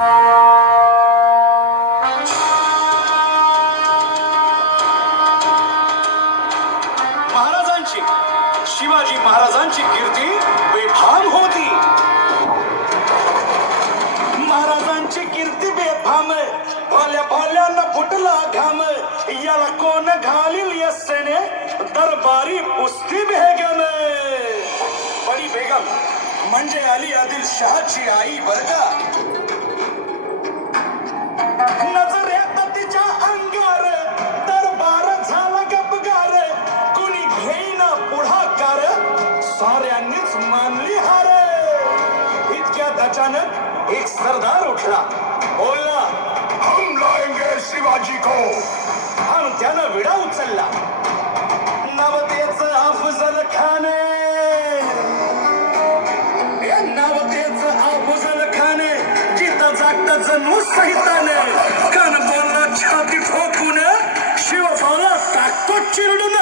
महाराजांची शिवाजी महाराजांची कीर्ती बेफाम होती. महाराजांची कीर्ती बेफाम भल्या भल्यांना फुटला घाम. याला कोण घालील यसेने? दरबारी पुस्ती बेगम. बडी बेगम म्हणजे अली आदिल शहाची आई बरका अचानक एक सरदार उठला. बोलला हम लाएंगे शिवाजी को. आणि त्यानं विडा उचलला. नवतेच अफजल खाने जणू सहिताने कान बोलला छाती ठोकून शिवभाला टाकतो चिरडून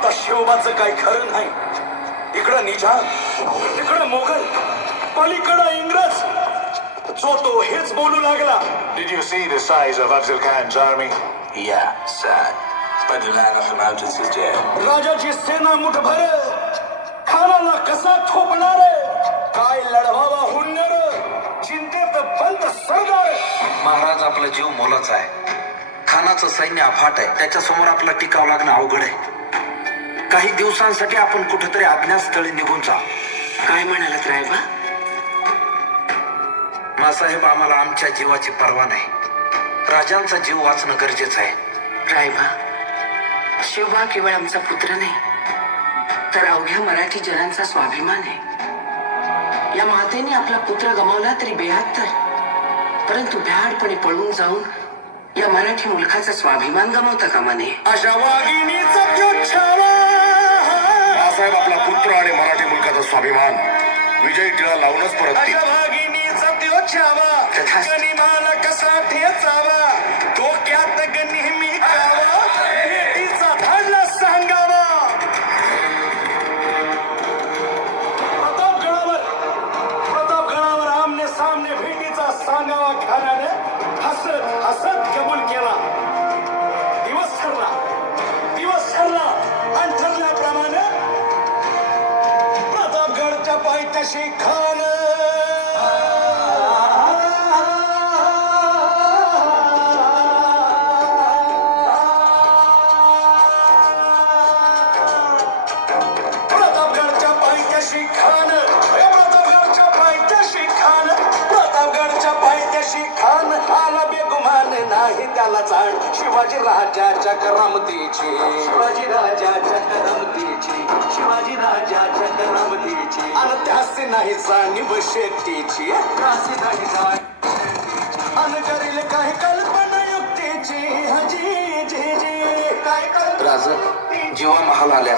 आता शिवबाचं काही खरं नाही. इकडं निजाम इकडं मोगल पलीकडं इंग्रज. जो तो हेच बोलू लागला. Did you see the size of Afzal Khan's army? Yeah, sad. But the land of the mountains is dead. राजाची सेना मुठभर खानाला कसा ठोपणार काय लढवावा हुन्नर. चिंतेत बंद सरदार. महाराज आपला जीव मोलाचा आहे. खानाचं सैन्य अफाट आहे. त्याच्यासमोर आपला टिकाव लागणं अवघड आहे. काही दिवसांसाठी आपण कुठेतरी अज्ञातस्थळी निघून जा. काय म्हणालात रायबा? मासाहेब आम्हाला आमच्या जीवाची पर्वा नाही. राजांचा जीव वाचणं गरजेचं आहे. रायबा शिवबा केवळ आमचा पुत्र नाही तर अवघ्या मराठी जनांचा स्वाभिमान आहे. या मातेने आपला पुत्र गमावला तरी बेहत्तर. परंतु भ्याडपणे पळून जाऊन या मराठी मुलखाचा स्वाभिमान गमावता कामा नये. स्वाभिमान. विजयी टिळा लावूनच परततील. पायथ्याशी खान प्रतापगडच्या पायथ्याशी त्याला जाण शिवाजी राजाच्या करामतीची. शिवाजी राजाच्या करामतीची शिवाजी राजाच्या करामतीची. आणि त्यासी नाही जाणीव शेतीची. त्यासी नाही आणि करील काही कल्पना युक्तीची हजी जी जी. काय कल्पना राजा जीवा महाल आल्या.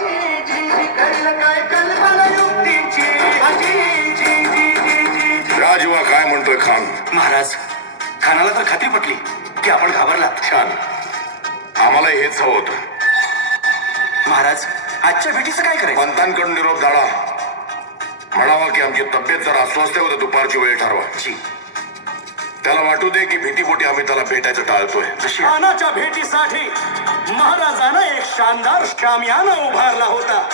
राजवा काय म्हणतोय खान? महाराज खानाला तर खात्री पटली. की आपण घाबरलात छान. आम्हाला हेच हवं होतं. महाराज आजच्या भेटीचं काय करायचं? पंतांकडून निरोप दाडा म्हणावा की आमची तब्येत जर अस्वस्थ उद्या दुपारची वेळ ठरवा. जी. त्याला वाटू दे की भीतीपोटी आम्ही त्याला भेटायचं टाळतोय. जशी खानाच्या भेटीसाठी महाराजानं एक शानदार शामियाना उभारला होता.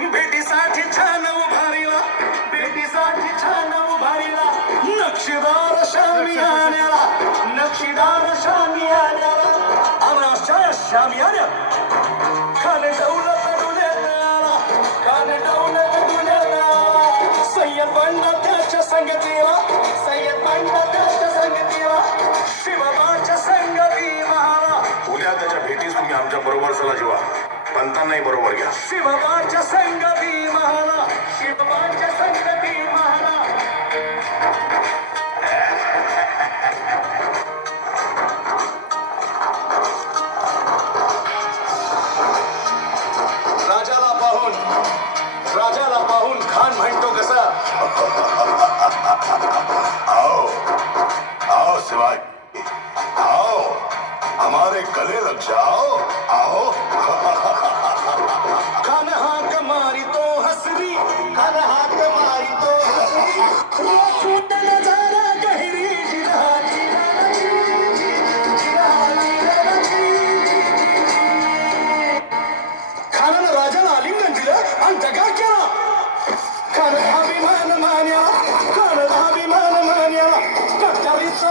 भेटीसाठी छान उभारिला. भेटीसाठी छान नक्षीदार शामियान्याला नक्षीदार शामियान्याला अनाशा शामियान्या खान दौलत दुनियाला खान दौलत दुनियाला सय्यद बंड त्याच्या संगतीला सय्यद बंड त्याच्या संगतीला शिवबाच्या संगती महारा उद्या त्याच्या भेटीस तुम्ही आमच्या बरोबर चला जीवा. पंतांनाही बरोबर घ्या. शिवबाच्या संगती महारा शिवबाच्या संगती महारा हमारे गले जाओ आओ। खान हाक मारी तो हसरी खान हाक मारी तो हसरी छूट नजारा गहरी खानानं राजाला आलिंगन दिलं आणि दगा केला। खान अभिमान मान्या खान अभिमान मान्या कटारीचा